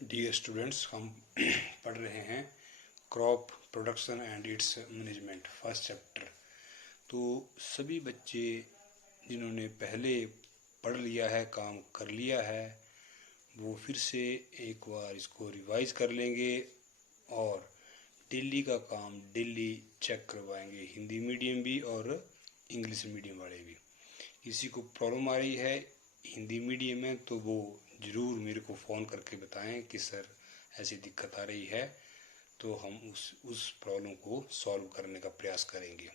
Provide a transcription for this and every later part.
Dear students, हम पढ़ रहे हैं crop production and it's management first chapter. तो सभी बच्चे जिन्होंने पहले पढ़ लिया है, काम कर लिया है, वो फिर से एक बार इसको रिवाइज कर लेंगे और डेली का काम डेली चेक करवाएंगे, हिंदी मीडियम भी और इंग्लिश मीडियम वाले भी। किसी को प्रॉब्लम आ रही है हिंदी मीडियम में तो वो ज़रूर मेरे को फ़ोन करके बताएं कि सर ऐसी दिक्कत आ रही है, तो हम उस प्रॉब्लम को सॉल्व करने का प्रयास करेंगे।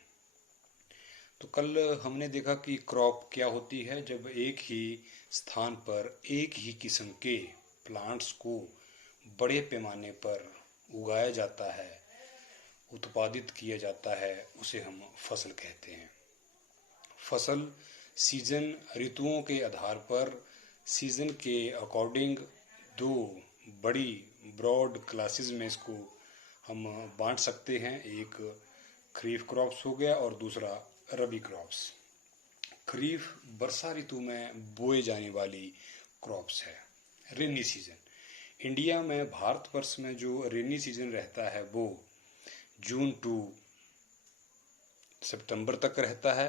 तो कल हमने देखा कि क्रॉप क्या होती है। जब एक ही स्थान पर एक ही किस्म के प्लांट्स को बड़े पैमाने पर उगाया जाता है, उत्पादित किया जाता है, उसे हम फसल कहते हैं। फसल सीजन ऋतुओं के आधार पर सीजन के अकॉर्डिंग दो बड़ी ब्रॉड क्लासेस में इसको हम बांट सकते हैं। एक खरीफ क्रॉप्स हो गया और दूसरा रबी क्रॉप्स। खरीफ वर्षा ऋतु में बोए जाने वाली क्रॉप्स है, रेनी सीजन। इंडिया में भारतवर्ष में जो रेनी सीजन रहता है वो जून टू सितंबर तक रहता है।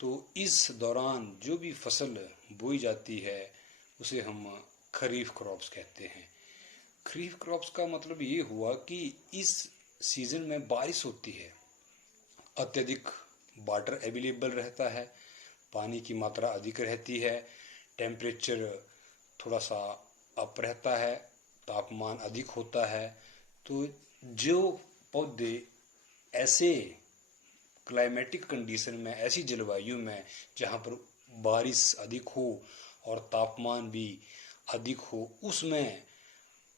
तो इस दौरान जो भी फसल बोई जाती है उसे हम खरीफ क्रॉप्स कहते हैं। खरीफ क्रॉप्स का मतलब ये हुआ कि इस सीजन में बारिश होती है, अत्यधिक वाटर अवेलेबल रहता है, पानी की मात्रा अधिक रहती है, टेम्परेचर थोड़ा सा अप रहता है, तापमान अधिक होता है। तो जो पौधे ऐसे क्लाइमेटिक कंडीशन में, ऐसी जलवायु में जहाँ पर बारिश अधिक हो और तापमान भी अधिक हो, उसमें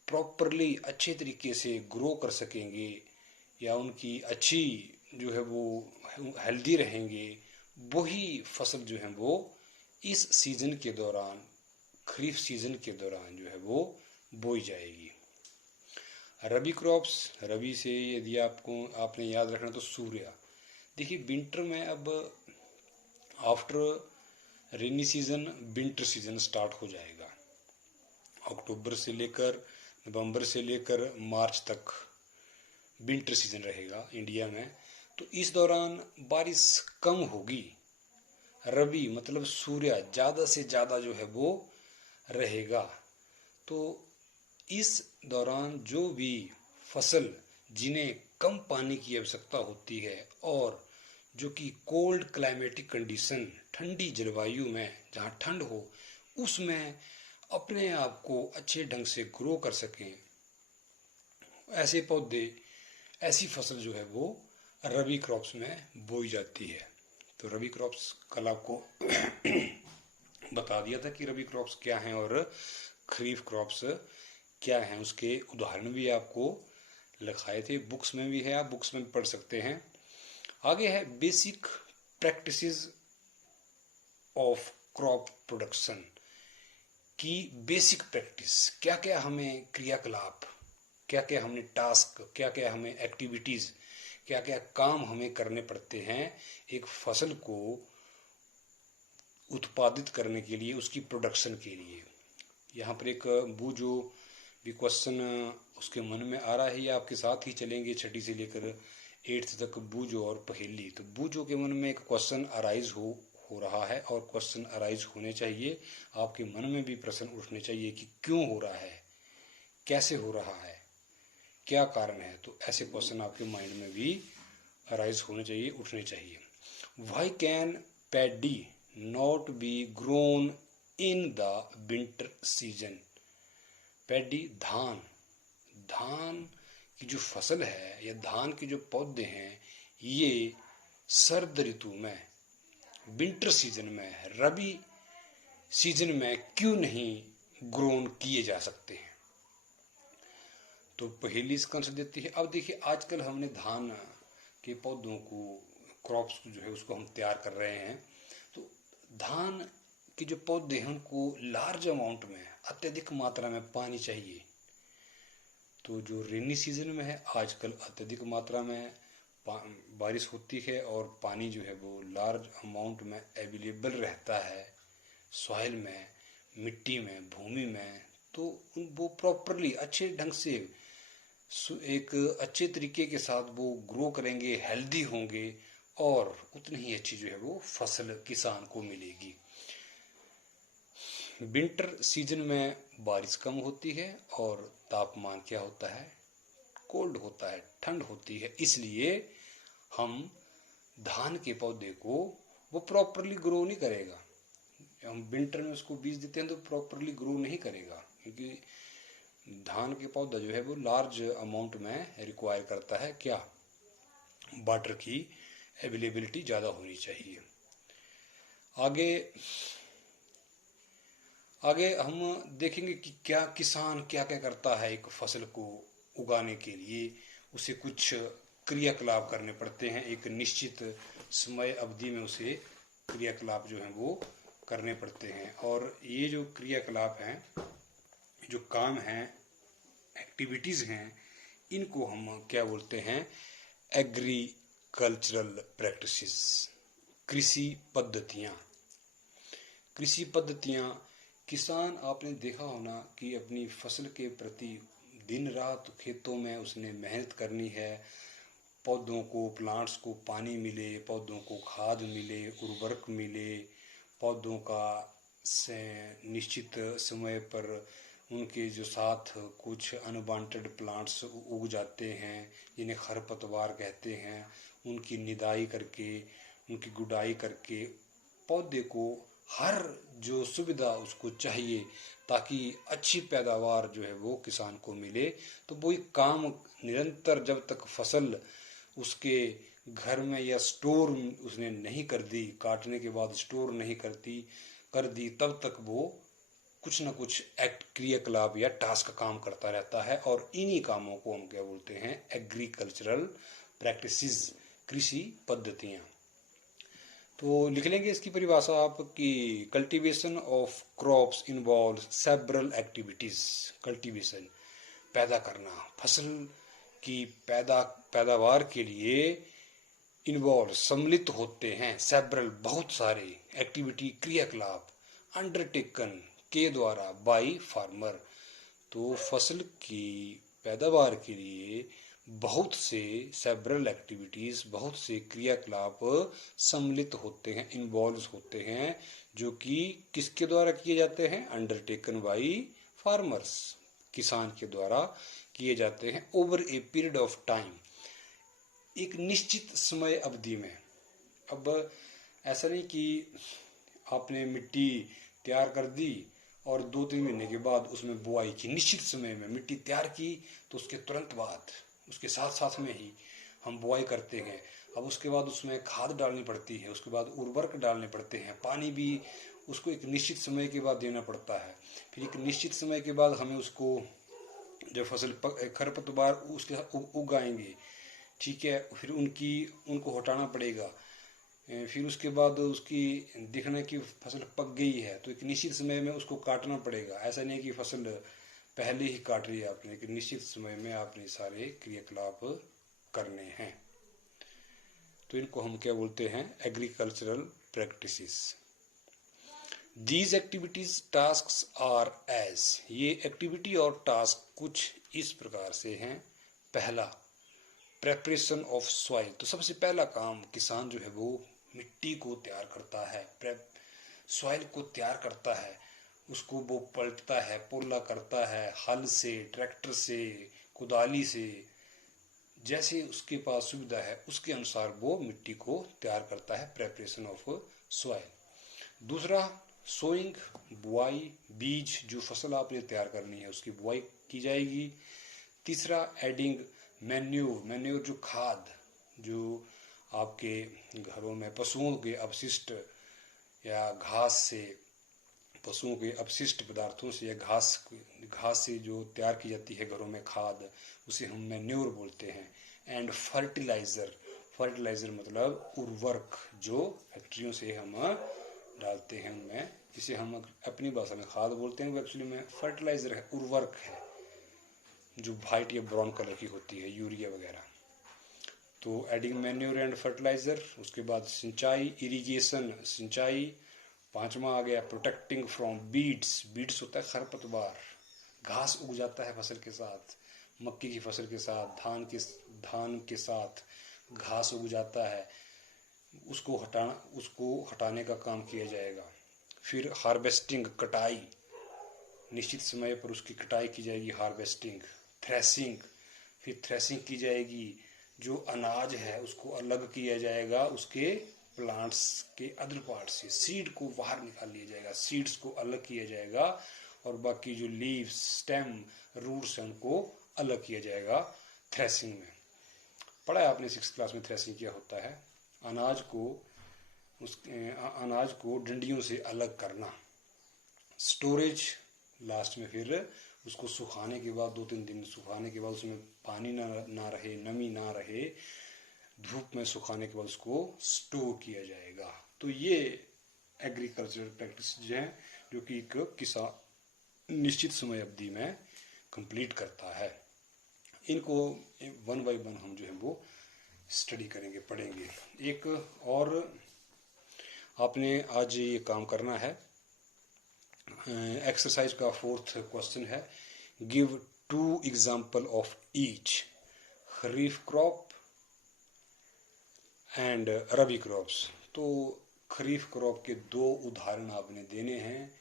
प्रॉपरली अच्छे तरीके से ग्रो कर सकेंगे या उनकी अच्छी जो है वो हेल्दी रहेंगे, वही फसल जो है वो इस सीजन के दौरान, खरीफ सीजन के दौरान जो है वो बोई जाएगी। रबी क्रॉप्स, रबी से यदि आपने याद रखना तो सूर्या। देखिए विंटर में अब after rainy season winter season start हो जाएगा। अक्टूबर से लेकर नवंबर से लेकर मार्च तक विंटर सीजन रहेगा इंडिया में। तो इस दौरान बारिश कम होगी। रबी मतलब सूर्य ज़्यादा से ज़्यादा जो है वो रहेगा। तो इस दौरान जो भी फसल जिन्हें कम पानी की आवश्यकता होती है और जो कि कोल्ड क्लाइमेटिक कंडीशन, ठंडी जलवायु में जहाँ ठंड हो, उसमें अपने आप को अच्छे ढंग से ग्रो कर सकें, ऐसे पौधे, ऐसी फसल जो है वो रबी क्रॉप्स में बोई जाती है। तो रबी क्रॉप्स कल आपको बता दिया था कि रबी क्रॉप्स क्या हैं और खरीफ क्रॉप्स क्या हैं। उसके उदाहरण भी आपको लिखाए थे, बुक्स में भी है, आप बुक्स में भी पढ़ सकते हैं। आगे है basic practices of crop production की बेसिक प्रैक्टिस। क्या क्या हमें क्रियाकलाप, क्या क्या हमने टास्क, क्या क्या हमें एक्टिविटीज़, क्या क्या काम हमें करने पड़ते हैं एक फसल को उत्पादित करने के लिए, उसकी प्रोडक्शन के लिए। यहाँ पर एक बूझो भी क्वेश्चन उसके मन में आ रहा है, या आपके साथ ही चलेंगे छठी से लेकर 8th तक बूझो और पहेली। तो बूझो के मन में एक क्वेश्चन अराइज हो रहा है और क्वेश्चन अराइज होने चाहिए, आपके मन में भी प्रश्न उठने चाहिए कि क्यों हो रहा है, कैसे हो रहा है, क्या कारण है। तो ऐसे क्वेश्चन आपके माइंड में भी अराइज होने चाहिए, उठने चाहिए। Why can paddy not be grown in the winter season. Paddy धान, धान की जो फसल है या धान के जो पौधे हैं, ये सर्द ऋतु में, विंटर सीजन में, रबी सीजन में क्यों नहीं ग्रोन किए जा सकते हैं। तो पहेली इसका आंसर देती है। अब देखिए आजकल हमने धान के पौधों को, क्रॉप्स जो है उसको हम तैयार कर रहे हैं। तो धान के जो पौधे हैं उनको लार्ज अमाउंट में, अत्यधिक मात्रा में पानी चाहिए। तो जो रेनी सीजन में है आजकल अत्यधिक मात्रा में बारिश होती है और पानी जो है वो लार्ज अमाउंट में अवेलेबल रहता है, सॉइल में, मिट्टी में, भूमि में, तो वो प्रॉपरली अच्छे ढंग से एक अच्छे तरीके के साथ वो ग्रो करेंगे, हेल्दी होंगे और उतनी ही अच्छी जो है वो फसल किसान को मिलेगी। विंटर सीजन में बारिश कम होती है और तापमान क्या होता है, कोल्ड होता है, ठंड होती है, इसलिए हम धान के पौधे को वो प्रॉपरली ग्रो नहीं करेगा। हम विंटर में उसको बीज देते हैं तो प्रॉपरली ग्रो नहीं करेगा, क्योंकि धान के पौधा जो है वो लार्ज अमाउंट में रिक्वायर करता है क्या, वाटर की अवेलेबिलिटी ज़्यादा होनी चाहिए। आगे आगे हम देखेंगे कि क्या किसान क्या क्या करता है एक फसल को उगाने के लिए। उसे कुछ क्रियाकलाप करने पड़ते हैं, एक निश्चित समय अवधि में उसे क्रियाकलाप जो हैं वो करने पड़ते हैं। और ये जो क्रियाकलाप हैं, जो काम हैं, एक्टिविटीज़ हैं, इनको हम क्या बोलते हैं, एग्रीकल्चरल प्रैक्टिसेस, कृषि पद्धतियाँ। कृषि पद्धतियाँ, किसान आपने देखा होना कि अपनी फसल के प्रति दिन रात खेतों में उसने मेहनत करनी है, पौधों को, प्लांट्स को पानी मिले, पौधों को खाद मिले, उर्वरक मिले, पौधों का से निश्चित समय पर उनके जो साथ कुछ अनवांटेड प्लांट्स उग जाते हैं जिन्हें खरपतवार कहते हैं, उनकी निदाई करके, उनकी गुड़ाई करके पौधे को हर जो सुविधा उसको चाहिए ताकि अच्छी पैदावार जो है वो किसान को मिले। तो वो एक काम निरंतर जब तक फसल उसके घर में या स्टोर उसने नहीं कर दी, काटने के बाद स्टोर नहीं कर दी, तब तक वो कुछ ना कुछ क्रियाकलाप या टास्क काम करता रहता है। और इन्हीं कामों को हम क्या बोलते हैं, एग्रीकल्चरल प्रैक्टिसेस, कृषि पद्धतियाँ। तो लिख लेंगे इसकी परिभाषा आप कि cultivation of crops involve several activities. Cultivation पैदा करना, फसल की पैदावार के लिए इन्वॉल्व सम्मिलित होते हैं सेवरल बहुत सारे एक्टिविटी, क्रियाकलाप, अंडरटेकन के द्वारा बाय फार्मर। तो फसल की पैदावार के लिए बहुत से सेवरल एक्टिविटीज, बहुत से क्रियाकलाप सम्मिलित होते हैं, इन्वॉल्व होते हैं, जो कि किसके द्वारा किए जाते हैं, अंडरटेकन बाय फार्मर्स, किसान के द्वारा किए जाते हैं over a period of time, एक निश्चित समय अवधि में। अब ऐसा नहीं कि आपने मिट्टी तैयार कर दी और 2-3 महीने के बाद उसमें बुआई की, निश्चित समय में मिट्टी तैयार की तो उसके तुरंत बाद, उसके साथ साथ में ही हम बुआई करते हैं। अब उसके बाद उसमें खाद डालनी पड़ती है, उसके बाद उर्वरक डालने पड़ते हैं, पानी भी उसको एक निश्चित समय के बाद देना पड़ता है। फिर एक निश्चित समय के बाद हमें उसको, जब फसल खरपतवार उसके उग आएंगे, ठीक है, फिर उनको हटाना पड़ेगा। फिर उसके बाद उसकी देखना कि फसल पक गई है तो एक निश्चित समय में उसको काटना पड़ेगा। ऐसा नहीं कि फसल पहले ही काट रही है आपने, एक निश्चित समय में आपने सारे क्रियाकलाप करने हैं। तो इनको हम क्या बोलते हैं, agricultural practices. These activities tasks are as, ये एक्टिविटी और टास्क कुछ इस प्रकार से हैं। पहला, प्रेपरेशन ऑफ सॉइल। तो सबसे पहला काम किसान जो है वो मिट्टी को तैयार करता है, सॉइल को तैयार करता है, उसको वो पलटता है, पोला करता है, हल से, ट्रैक्टर से, कुदाली से, जैसे उसके पास सुविधा है उसके अनुसार वो मिट्टी को तैयार करता है, प्रेपरेशन ऑफ सॉइल। दूसरा, सोइंग, बुआई, बीज, जो फसल आपने तैयार करनी है उसकी बुआई की जाएगी। तीसरा, एडिंग मैन्योर, जो खाद, जो आपके घरों में पशुओं के अपशिष्ट या घास से, पशुओं के अपशिष्ट पदार्थों से या घास से जो तैयार की जाती है घरों में खाद, उसे हम मैन्योर बोलते हैं। एंड फर्टिलाइजर मतलब उर्वरक, जो फैक्ट्रियों से हम डालते हैं उनमें, जिसे हम अपनी भाषा में खाद बोलते हैं, वो एक्चुअली में फर्टिलाइजर है, उर्वरक है, जो वाइट या ब्राउन कलर की होती है, यूरिया वगैरह। तो एडिंग मैन्योर एंड फर्टिलाइजर। उसके बाद सिंचाई, इरिगेशन, सिंचाई। पांचवा आ गया प्रोटेक्टिंग फ्रॉम बीड्स होता है खरपतवार, घास उग जाता है फसल के साथ, मक्की की फसल के साथ, धान के साथ घास उग जाता है, उसको हटाने का काम किया जाएगा। फिर हार्वेस्टिंग, कटाई, निश्चित समय पर उसकी कटाई की जाएगी, हार्वेस्टिंग। थ्रेसिंग, फिर थ्रेसिंग की जाएगी, जो अनाज है उसको अलग किया जाएगा उसके प्लांट्स के अदर पार्ट से, सीड को बाहर निकाल लिया जाएगा, सीड्स को अलग किया जाएगा, और बाकी जो लीव्स, स्टेम, रूट्स हैं उनको अलग किया जाएगा थ्रेसिंग में। पढ़ा है आपने 6th क्लास में थ्रेसिंग क्या होता है। अनाज को डंडियों से अलग करना। स्टोरेज, लास्ट में फिर उसको सुखाने के बाद 2-3 दिन सुखाने के बाद उसमें पानी ना रहे, नमी ना रहे, धूप में सुखाने के बाद उसको स्टोर किया जाएगा। तो ये एग्रीकल्चरल प्रैक्टिस हैं जो कि एक किसान निश्चित समय अवधि में कंप्लीट करता है। इनको 1 by 1 हम जो है वो स्टडी करेंगे, पढ़ेंगे। एक और आपने आज ये काम करना है, एक्सरसाइज का 4th क्वेश्चन है, give 2 example of each, kharif crop and rabi crops. तो खरीफ क्रॉप के 2 उदाहरण आपने देने हैं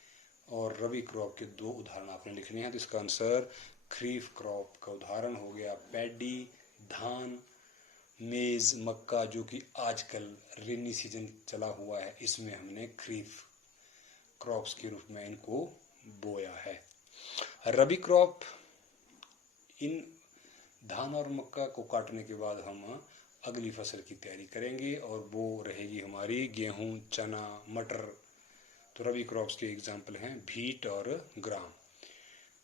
और रबी क्रॉप के 2 उदाहरण आपने लिखने हैं। तो इसका आंसर खरीफ क्रॉप का उदाहरण हो गया पैडी, धान, मेज, मक्का, जो कि आजकल रेनी सीजन चला हुआ है, इसमें हमने खरीफ क्रॉप्स के रूप में इनको बोया है। रबी क्रॉप, इन धान और मक्का को काटने के बाद हम अगली फसल की तैयारी करेंगे और वो रहेगी हमारी गेहूं, चना, मटर। तो रबी क्रॉप्स के एग्जाम्पल हैं व्हीट और ग्राम।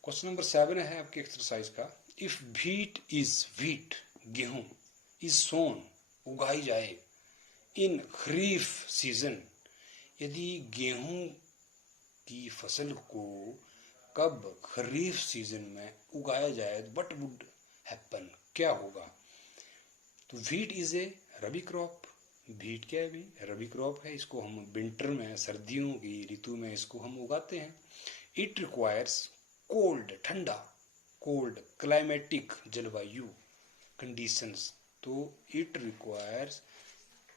क्वेश्चन नंबर 7 है आपके एक्सरसाइज का, इफ व्हीट गेहूं इज सोन, उगाई जाए, इन खरीफ सीजन, यदि गेहूं की फसल को कब खरीफ सीजन में उगाया जाए, व्हाट वुड हैपन, क्या होगा। तो wheat is a rabi crop, wheat क्या है भी, रबी क्रॉप है, इसको हम विंटर में, सर्दियों की ऋतु में इसको हम उगाते हैं। इट रिक्वायर्स कोल्ड, ठंडा, कोल्ड क्लाइमेटिक, जलवायु कंडीशंस। तो it requires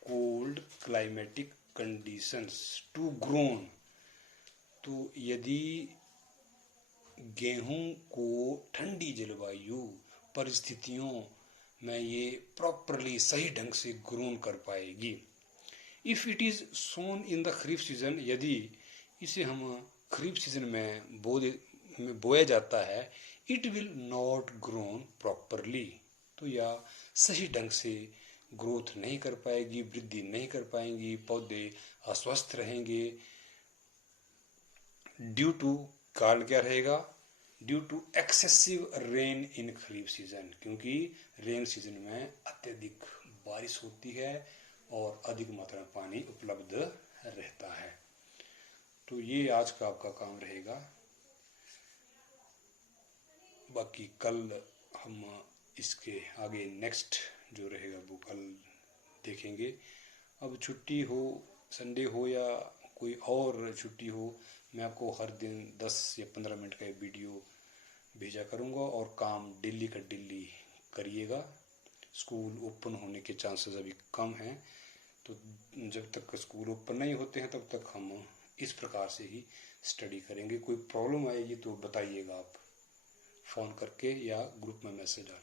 cold climatic conditions to grown. तो यदि गेहूं को ठंडी जलवायु परिस्थितियों में ये प्रॉपरली सही ढंग से ग्रोन कर पाएगी। If it is sown in the kharif season, यदि इसे हम खरीफ सीजन में बोया जाता है, it will not grown properly. तो या सही ढंग से ग्रोथ नहीं कर पाएगी, वृद्धि नहीं कर पाएंगी, पौधे अस्वस्थ रहेंगे। ड्यू टू, कारण क्या रहेगा, due to excessive rain in kharif season, क्योंकि रेन सीजन में अत्यधिक बारिश होती है और अधिक मात्रा में पानी उपलब्ध रहता है। तो ये आज का आपका काम रहेगा। बाकी कल हम इसके आगे नेक्स्ट जो रहेगा वो कल देखेंगे। अब छुट्टी हो, संडे हो या कोई और छुट्टी हो, मैं आपको हर दिन 10 या 15 मिनट का वीडियो भेजा करूँगा और काम डेली का डेली करिएगा। स्कूल ओपन होने के चांसेस अभी कम हैं, तो जब तक स्कूल ओपन नहीं होते हैं तब तक हम इस प्रकार से ही स्टडी करेंगे। कोई प्रॉब्लम आएगी तो बताइएगा आप फ़ोन करके या ग्रुप में मैसेज डाल